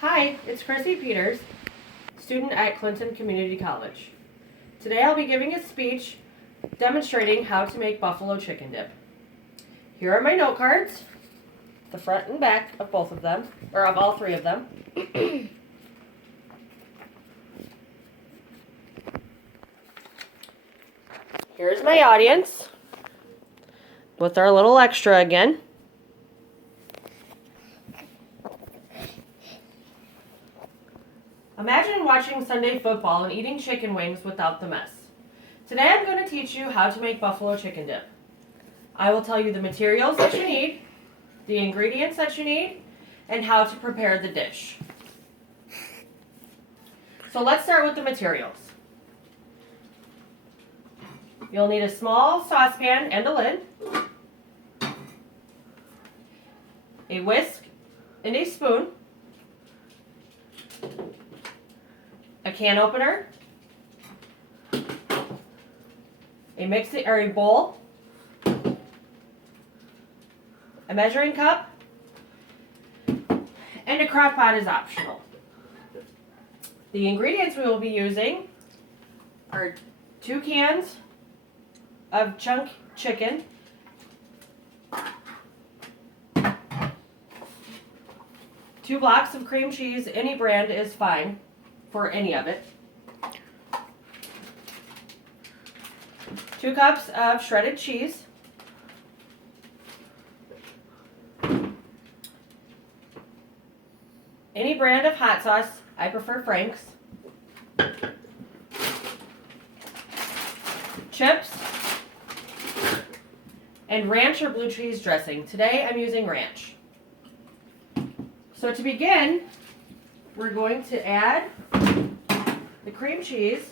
Hi, it's Chrissy Peters, student at Clinton Community College. Today I'll be giving a speech demonstrating how to make buffalo chicken dip. Here are my note cards, the front and back of both of them, or of all three of them. Here's my audience with our little extra again. Imagine watching Sunday football and eating chicken wings without the mess. Today I'm going to teach you how to make buffalo chicken dip. I will tell you the materials that you need, the ingredients that you need, and how to prepare the dish. So let's start with the materials. You'll need a small saucepan and a lid, a whisk and a spoon, a can opener, a mixing or a bowl, a measuring cup, and a crock pot is optional. The ingredients we will be using are 2 cans of chunk chicken, 2 blocks of cream cheese, any brand is fine for any of it, 2 cups of shredded cheese, any brand of hot sauce, I prefer Frank's, chips, and ranch or blue cheese dressing. Today I'm using ranch. So to begin, we're going to add the cream cheese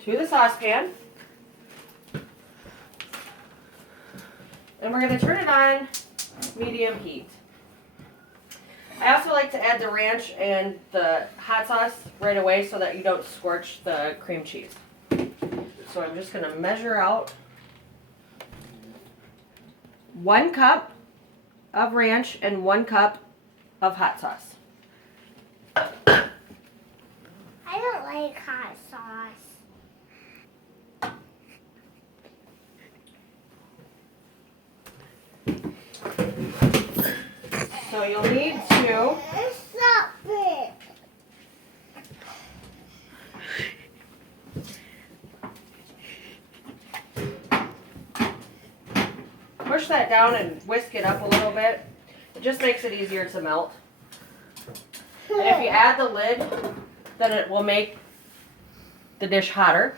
to the saucepan, and we're going to turn it on medium heat. I also like to add the ranch and the hot sauce right away so that you don't scorch the cream cheese. So I'm just going to measure out 1 cup of ranch and 1 cup of hot sauce. I don't like hot sauce. So you'll need to Stop it. push that down and whisk it up a little bit. It just makes it easier to melt. And if you add the lid, then it will make the dish hotter.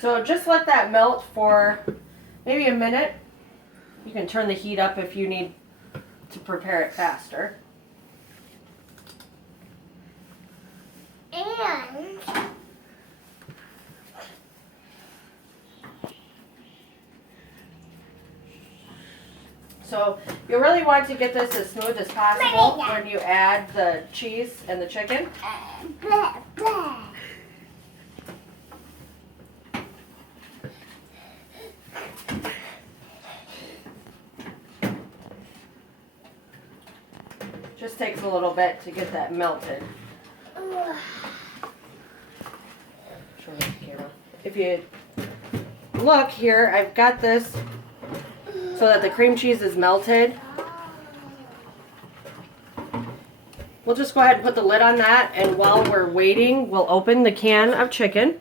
So just let that melt for maybe a minute. You can turn the heat up if you need to prepare it faster. And So you really want to get this as smooth as possible when you add the cheese and the chicken. blah, blah. Just takes a little bit to get that melted. Ugh. Show me the camera. If you look here, I've got this so that the cream cheese is melted. We'll just go ahead and put the lid on that, and while we're waiting, we'll open the can of chicken.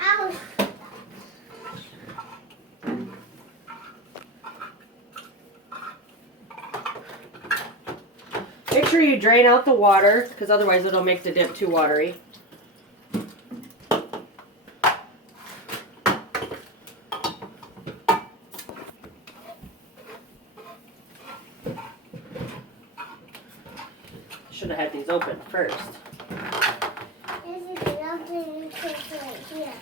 Ow. Make sure you drain out the water, because otherwise it'll make the dip too watery. Should have had these open first. This is lovely right here.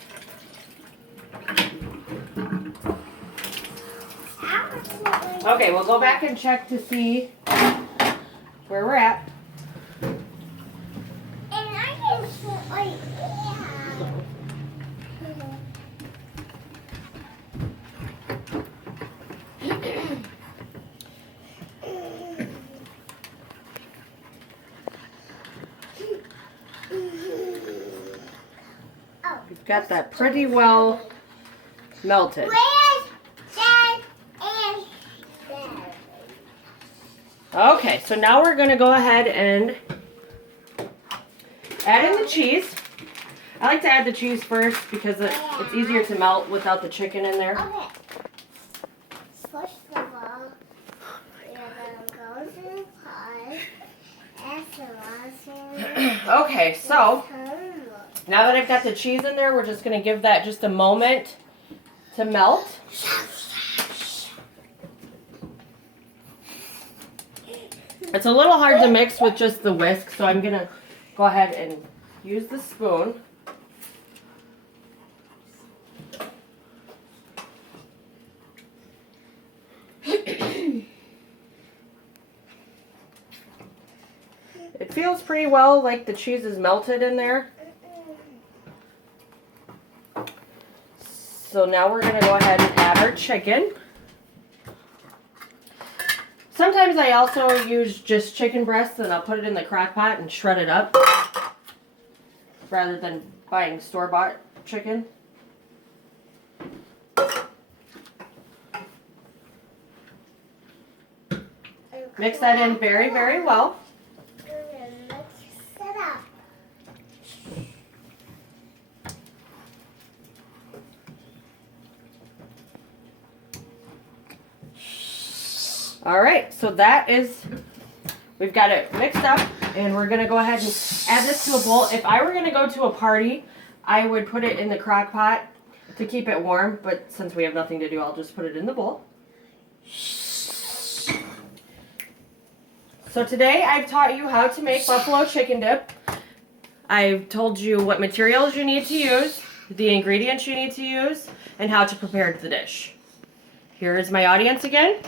Ow. Okay, we'll go back and check to see got that pretty well melted. Where's Dad and Dad? Okay, so now we're gonna go ahead and add in the cheese. I like to add the cheese first because it's easier to melt without the chicken in there. Okay. First of all, we're gonna go to the pot. Okay, so now that I've got the cheese in there, we're just gonna give that just a moment to melt. It's a little hard to mix with just the whisk, so I'm gonna go ahead and use the spoon. It feels pretty well like the cheese is melted in there. So now we're going to go ahead and add our chicken. Sometimes I also use just chicken breasts and I'll put it in the crock pot and shred it up rather than buying store-bought chicken. Mix that in very, very well. All right, so we've got it mixed up, and we're gonna go ahead and add this to a bowl. If I were gonna go to a party, I would put it in the crock pot to keep it warm, but since we have nothing to do, I'll just put it in the bowl. So today I've taught you how to make buffalo chicken dip. I've told you what materials you need to use, the ingredients you need to use, and how to prepare the dish. Here is my audience again.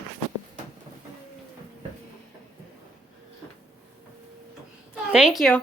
Thank you.